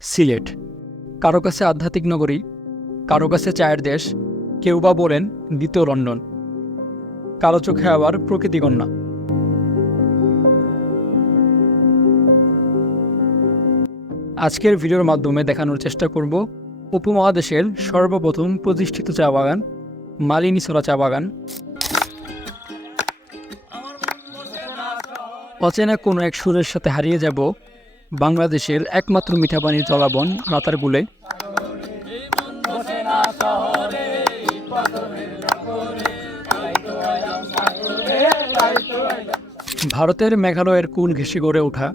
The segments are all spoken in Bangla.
সিলেট। কারও কাছে আধ্যাত্মিক নগরী, কারও কাছে চায়ের দেশ, কেউ বা বলেন দ্বিতীয় লন্ডন। কালো চোখে আবার প্রকৃতিকন্যা আজকের ভিডিওর মাধ্যমে দেখানোর চেষ্টা করব উপমহাদেশের সর্বপ্রথম প্রতিষ্ঠিত চা বাগান মালিনীছড়া চা বাগান। অচেনা কোনো এক সুরের সাথে হারিয়ে যাব বাংলাদেশের একমাত্র মিঠা পানির জলাবন রাতারগুলে ভারতের মেঘালয়ের কুল ঘেঁষে গড়ে ওঠা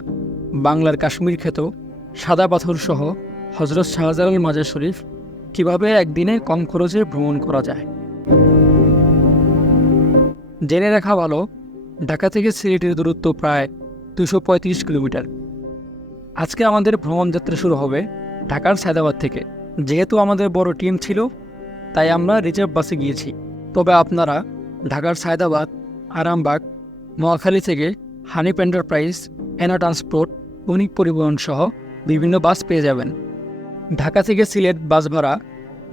বাংলার কাশ্মীর খ্যাত সাদা পাথর সহ হজরত শাহজালাল মাজার শরীফ কীভাবে একদিনে কম খরচে ভ্রমণ করা যায়? জেনে রাখা ভালো, ঢাকা থেকে সিলেটের দূরত্ব প্রায় দুশো কিলোমিটার। আজকে আমাদের ভ্রমণ যাত্রা শুরু হবে ঢাকার সায়দাবাদ থেকে। যেহেতু আমাদের বড় টিম ছিল, তাই আমরা রিজার্ভ বাসে গিয়েছি। তবে আপনারা ঢাকার সায়দাবাদ, আরামবাগ, নোয়াখালী থেকে হানিপ এন্টারপ্রাইজ, এনা ট্রান্সপোর্ট বণিক পরিবহন সহ বিভিন্ন বাস পেয়ে যাবেন। ঢাকা থেকে সিলেট বাস ভাড়া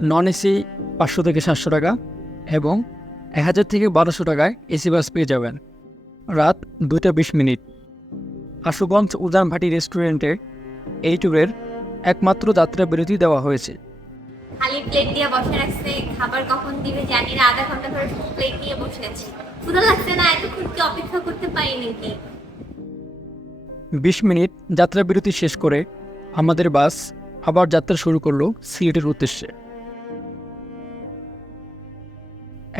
নন এসি পাঁচশো থেকে সাতশো টাকা এবং এক হাজার থেকে বারোশো টাকায় এসি বাস পেয়ে যাবেন। রাত দুইটা বিশ মিনিট। আশুগঞ্জ উজানভাটি রেস্টুরেন্টে এই ট্যুরের একমাত্র যাত্রা বিরতি দেওয়া হয়েছে। খালি প্লেট দিয়ে বসে রাখছে খাবার কখন দিবে জানি না আধা ঘণ্টা ধরে প্লেট নিয়ে বসে আছি। ক্ষুধা লাগছে না এতক্ষণ কি অপেক্ষা করতে পারি নাকি? বিশ মিনিট যাত্রা বিরতি শেষ করে আমাদের বাস আবার যাত্রা শুরু করল সিলেটের উদ্দেশ্যে।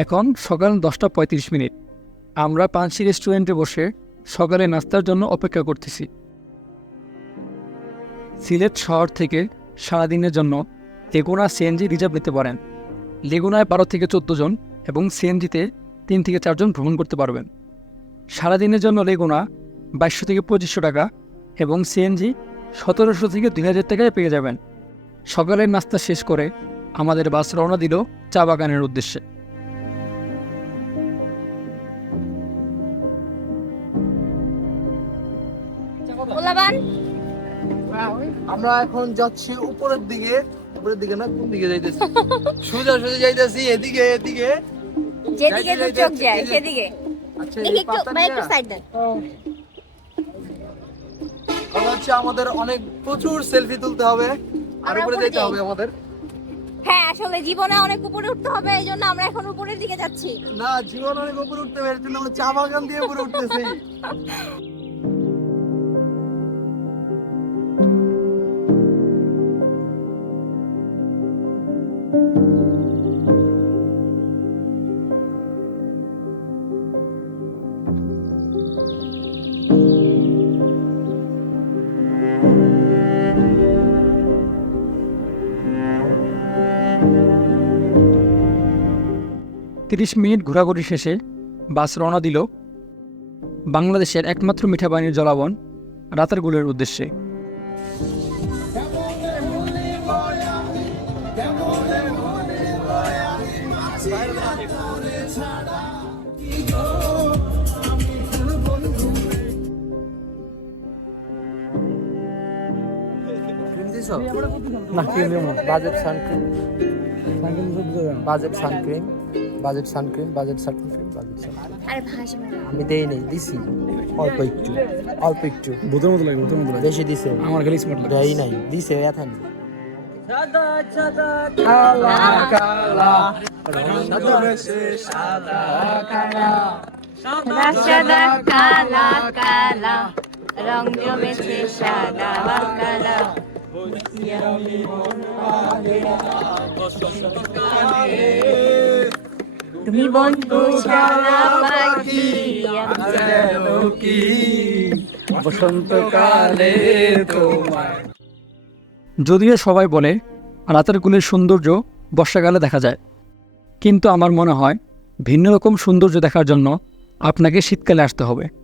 এখন সকাল দশটা পঁয়ত্রিশ মিনিট। আমরা পাঁচশি রেস্টুরেন্টে বসে সকালে নাস্তার জন্য অপেক্ষা করতেছি। সিলেট শহর থেকে সারাদিনের জন্য লেগুনা সিএনজি রিজার্ভ নিতে পারেন। লেগুনায় বারো থেকে চোদ্দ জন এবং সিএনজিতে তিন থেকে চারজন ভ্রমণ করতে পারবেন। সারাদিনের জন্য লেগুনা বাইশশো থেকে পঁচিশশো টাকা এবং সিএনজি সতেরোশো থেকে দুই হাজার টাকায় পেয়ে যাবেন। সকালের নাস্তা শেষ করে আমাদের বাস রওনা দিল চা বাগানের উদ্দেশ্যে। আমরা এখন যাচ্ছি উপরের দিকে। উপরের দিকে না কোন দিকে যাইতেছি? সোজা সোজা যাইতেছি এদিকে এদিকে। যেদিকে তো চোখ যায় সেদিকে। আচ্ছা একটু ভাই একটু সাইড দেন। কারণ হচ্ছে আমাদের অনেক প্রচুর সেলফি তুলতে হবে আর উপরে যেতে হবে আমাদের। হ্যাঁ আসলে জীবনে অনেক উপরে উঠতে হবে এই জন্য আমরা এখন উপরের দিকে যাচ্ছি। না জীবন অনেক উপরে উঠতে হবে আমরা চা বাগান দিয়ে উপরে উঠতেছি। তিরিশ মিনিট ঘোরাঘুরি শেষে বাস রওনা দিল বাংলাদেশের একমাত্র মিঠা পানির জলাবন রাতারগুলের উদ্দেশ্যে। Budget sun cream. Budget sun cream. Budget sun cream budget sun cream budget sun cream ভাসি আমি দেই নাই দিছি। অল্প একটু অল্প একটু। ভূতের মতো লাগে ভূতের মতো লাগে। বেশি দিছে। আমার খালি স্মার্ট লাগে। দেই নাই দিছে এথান। সাদা কালা কালা। রং জমেছে সাদা কালা। তুমি বন্ধু কি? পাখি বসন্তকালে তোমায়। যদিও সবাই বলে, রাতের গুলির সৌন্দর্য বর্ষাকালে দেখা যায়। কিন্তু আমার মনে হয়, ভিন্ন রকম সৌন্দর্য দেখার জন্য আপনাকে শীতকালে আসতে হবে।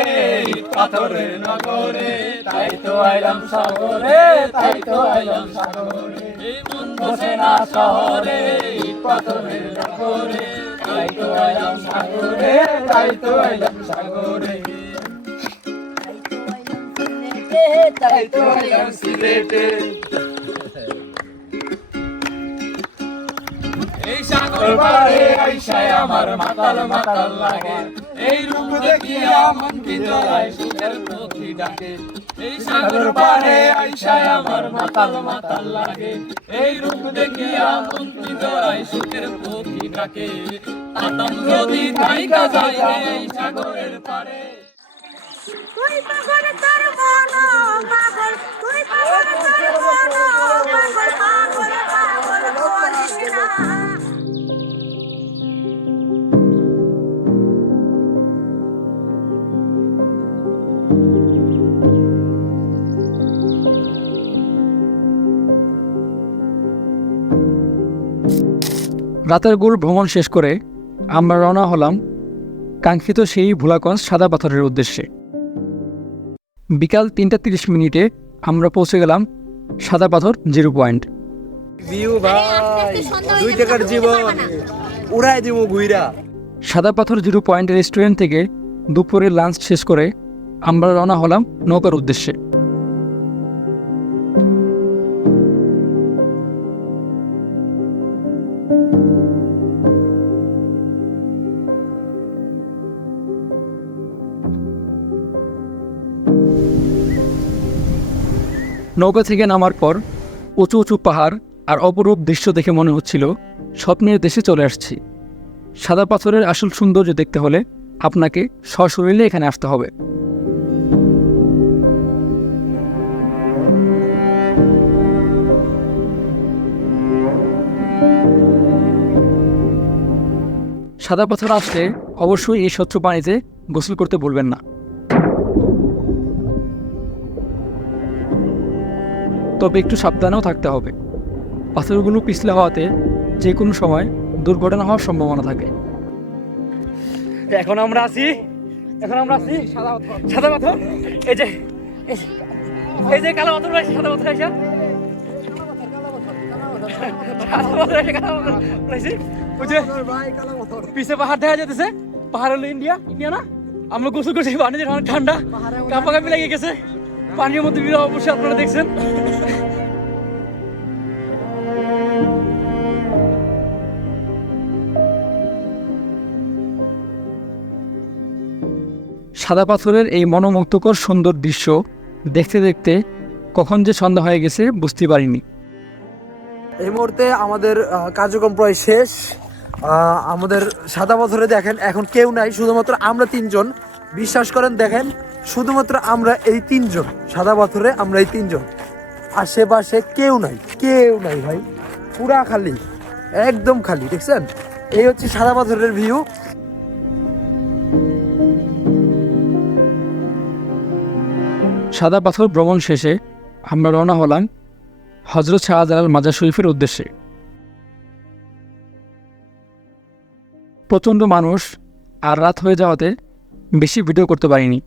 পাথরের নগরে, তাই তো আইলাম সাগরে, তাই তো আইলাম সাগরে। এই মন বসে না শহরে পাথরের নগরে, তাই তো আইলাম সাগরে, তাই তো আইলাম সাগরে। তাই তো আইলাম সিলেটে। এই সাগর পারে আইসায় আমার মাতাল মাতাল লাগে। এই রূপ দেখিয়া মন কি জড়ায় সুখের পথি ডাকে। এই সাগর পারে আইসায় আমার মাতাল মাতাল এই রূপ দেখিয়া মন কি জড়ায় সুখের আতম যদি থাইকা যায় এই সাগরের পারে তুই রাতের গোল ভ্রমণ শেষ করে আমরা রওনা হলাম কাঙ্ক্ষিত সেই ভোলাগঞ্জ সাদা পাথরের উদ্দেশ্যে। বিকাল তিনটা তিরিশ মিনিটে আমরা পৌঁছে গেলাম সাদা পাথর জিরো পয়েন্ট। ভিউ ভাই আস্তে সন্ধ্যা দুই টাকার জীবন উড়াই দিব ঘুইরা। সাদা পাথর জিরো পয়েন্ট রেস্টুরেন্ট থেকে দুপুরে লাঞ্চ শেষ করে আমরা রওনা হলাম নৌকার উদ্দেশ্যে। নৌকা থেকে নামার পর উঁচু উঁচু পাহাড় আর অপরূপ দৃশ্য দেখে মনে হচ্ছিল, স্বপ্নের দেশে চলে আসছি। সাদা পাথরের আসল সৌন্দর্য দেখতে হলে আপনাকে সশরীরে এখানে আসতে হবে। সাদা পাথর আসলে অবশ্যই এই স্বচ্ছ পানিতে গোসল করতে ভুলবেন না। তবে একটু সাবধানেও থাকতে হবে। পাথরগুলো পিছলে হওয়াতে যে কোনো সময় দুর্ঘটনা হওয়ার সম্ভাবনা থাকে। এখন আমরা আছি, এখন আমরা আছি সাদা পাথর। সাদা পাথর? এই যে, এই- যে কালো পাথর সাদা পাথর পাথর কালো পাথর ওই যে পিছে পাহাড় দেখা যেতেছে পাহাড় হলো ইন্ডিয়া ইন্ডিয়া না? আমরা গোসল করছি পানি যে অনেক ঠান্ডা কাপা কাপি লেগে গেছে। পানির মধ্যে বিরল অবশ্যই আপনারা দেখছেন। সাদা পাথরের এই মনোমুগ্ধকর সুন্দর দৃশ্য দেখতে দেখতে কখন যে সন্ধ্যা হয়ে গেছে বুঝতে পারিনি। এই মুহূর্তে আমাদের কার্যক্রম প্রায় শেষ। আমাদের সাদা পাথরে দেখেন, এখন কেউ নাই, শুধুমাত্র আমরা তিনজন। বিশ্বাস করেন, দেখেন, শুধুমাত্র আমরা এই তিনজন, সাদা পাথরে আমরা এই তিনজন। আশেপাশে কেউ নাই কেউ নাই ভাই, পুরা খালি, একদম খালি, দেখছেন? এই হচ্ছে সাদা পাথরের ভিউ সাদা পাথর ভ্রমণ শেষে আমরা রওনা হলাম হজরত শাহজালাল মাজার শরীফের উদ্দেশ্যে। প্রচণ্ড মানুষ আর রাত হয়ে যাওয়াতে বেশি ভিডিও করতে পারিনি।